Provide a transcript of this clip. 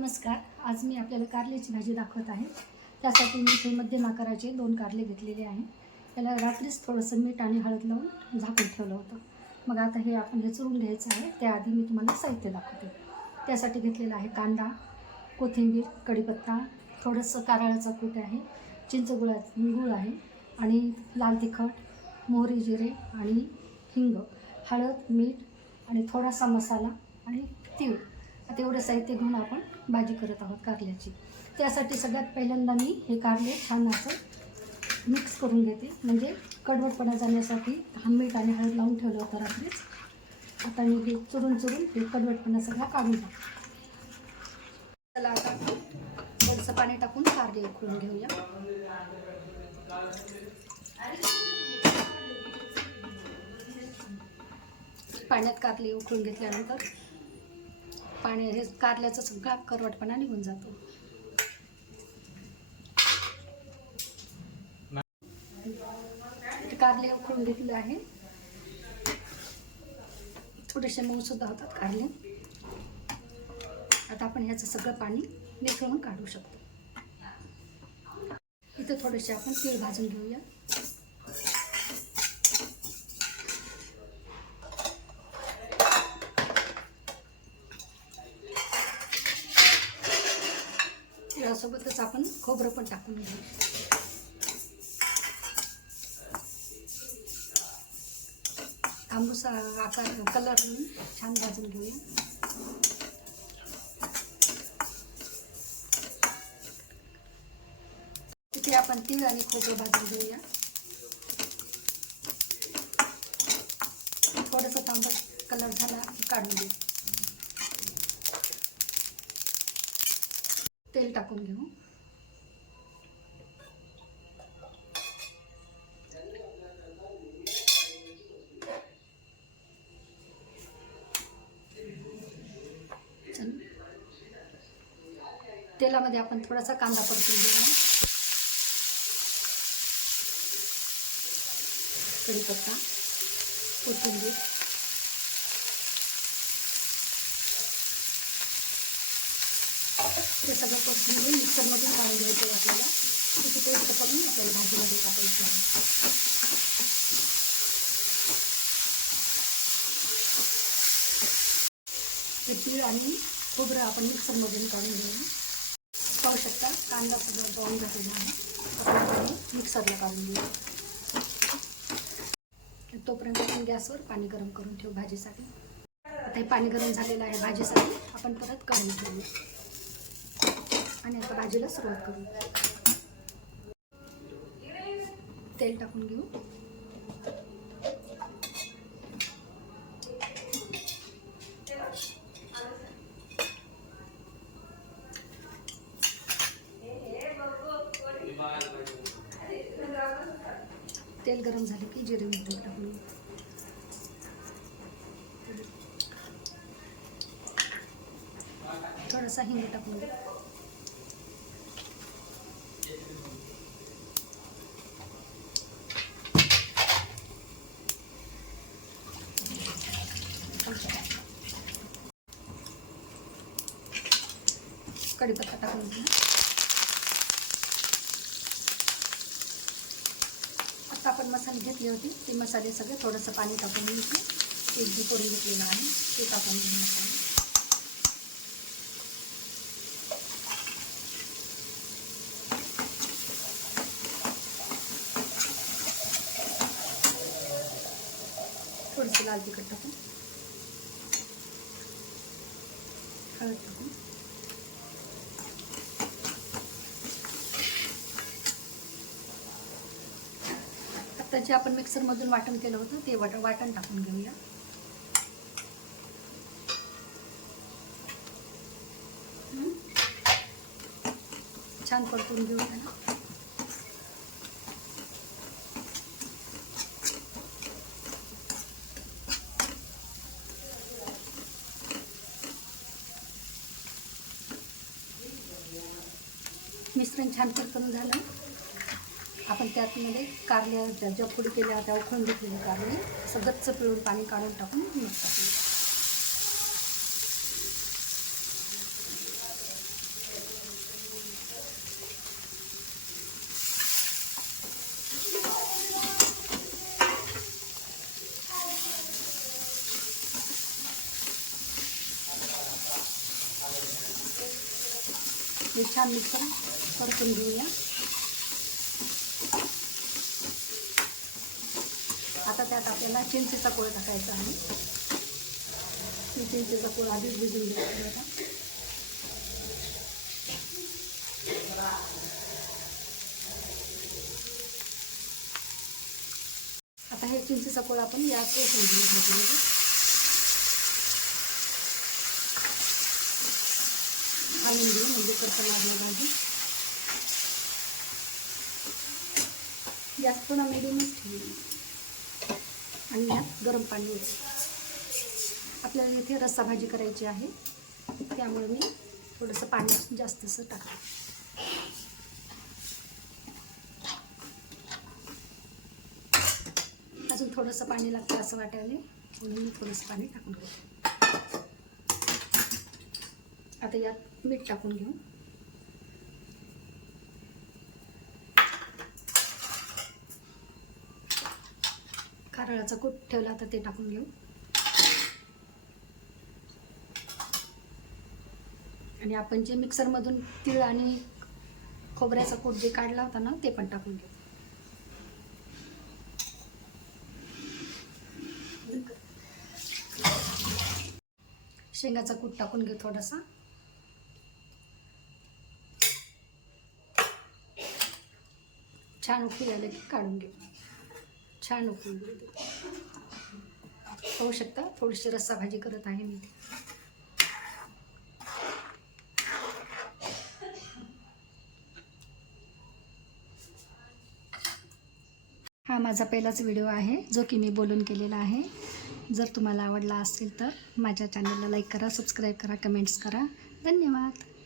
नमस्कार. आज मी आपल्याला कारल्याची भाजी दाखवत आहे. त्यासाठी मी इथे मध्यम आकाराचे 2 कारले घेतलेले आहे. त्याला रात्रीच थोडंसं मीठ आणि हळद लावून झाकून ठेवलं होतं. मग आता हे चुरून घ्यायचं आहे. त्याआधी मी तुम्हाला साहित्य दाखवते. त्यासाठी घेतलेला आहे कांदा, कोथिंबीर, कढीपत्ता, थोडंसं कारळाचं कूट आहे, गूळ आहे आणि लाल तिखट, मोहरी, जिरे आणि हिंग, हळद, मीठ आणि थोडासा मसाला आणि तीळ. आता एवढं साहित्य घेऊन आपण भाजी करत आहोत कारल्याची. त्यासाठी सगळ्यात पहिल्यांदा मी हे कारले छान असं मिक्स करून घेते, म्हणजे कडवटपणा जाण्यासाठी मीठ आणि हळद लावून ठेवलं होतं रात्रीच. आता मी हे चुरून हे कडवटपणा सगळा काढून टाकते. त्याला आता थोडंसं पाणी टाकून कारले उकळून घेऊया. पाण्यात कारले उकळून घेतल्यानंतर हे कारल्याचा सगळा करवटपणा निघून जातो. कारले उकळून घेतले आहे. थोडेसे मऊ सुद्धा होतात कारले. आता आपण ह्याचं सगळं पाणी निथळून काढू शकतो. इथे थोडेसे आपण तीळ भाजून घेऊया. तिळासोबतच आपण खोबरं पण टाकून घेऊ. तांबूस आकार कलर छान भाजून घेऊया. तिथे आपण तीळ आणि खोबरं भाजून घेऊया. थोडंसं तांबट कलर झाला काढून घेऊ. तेल टाकून घेऊ. तेलामध्ये आपण थोडासा कांदा परतून घेऊया. कढीपत्ता, कोथिंबीर, ते सगळं परतून घेऊन मिक्सरमधून काढून घ्यायचं आपल्याला. त्याची पेस्ट करून आपल्याला भाजीमध्ये टाकायची आहे. ते तीळ आणि खोबरं आपण मिक्सरमधून काढून घेऊया. पाहू शकता कांदा सुद्धा ब्राऊन झालेला आहे. आपण मिक्सरला काढून घेऊ. तोपर्यंत आपण गॅसवर पाणी गरम करून ठेवू भाजीसाठी. आता हे पाणी गरम झालेलं आहे भाजीसाठी. आपण परत कढई ठेवू आणि आता भाजीला सुरुवात करू. तेल टाकून घेऊ. तेल गरम झाले की जिरे मोहरी टाकून थोडासा हिंग टाकून कढीपत्ता टाकून घेऊ. आता आपण मसाले घेतले होते ते मसाले सगळे थोडंसं पाणी टाकून घेतले. एकजीव करून घेतलेलं आहे ते टाकून घेऊ. मसाले थोडंसं लाल तिखट टाकून, हळद टाकून, आता जे आपण मिक्सरमधून वाटण केलं होतं ते वाटण टाकून घेऊया. छान परतून घेऊ त्याला. मिश्रण छान परतून झालं. आपण त्यातमध्ये कारल्या ज्या फोडी केल्या होत्या उकळून घेतलेले कारले गच्च पिळून पाणी काढून टाकून मिक्स टाकले. हे छान मिक्सर परतून घेऊया. आता त्यात आपल्याला चिंचेचा कोळ टाकायचा आहे. चिंचेचा कोळ आधीच भिजून घ्यायचा होता. आता हे चिंचेचा कोळ आपण यात ओतून घेऊ. घालून घेऊ म्हणजे करता लागली भाजी. गॅस पुन्हा मिडियमच ठेवू आणि यात गरम पाणी होईल. आपल्याला इथे रस्सा भाजी करायची आहे, त्यामुळे मी थोडंसं पाणी जास्तच टाकलं. अजून थोडंसं पाणी लागतं असं वाटायला म्हणून मी थोडंसं पाणी टाकून घेऊ. आता यात मीठ टाकून घेऊ. कारळाचा कूट ठेवला तर ते टाकून घेऊ. आणि आपण जे मिक्सरमधून तीळ आणि खोबऱ्याचा कूट जे काढला होता ना ते पण टाकून घेऊ. शेंगाचा कूट टाकून घेऊ थोडासा. छान उकळी आले की काढून घेऊ. छान उकळून घेऊ. पाहू शकता थोडीशी रस्सा भाजी करत आहे मी. हा माझा पहिलाच व्हिडिओ आहे जो की मी बोलून केलेला आहे. जर तुम्हाला आवडला असेल तर माझ्या चॅनलला लाईक करा, सबस्क्राईब करा, कमेंट्स करा. धन्यवाद.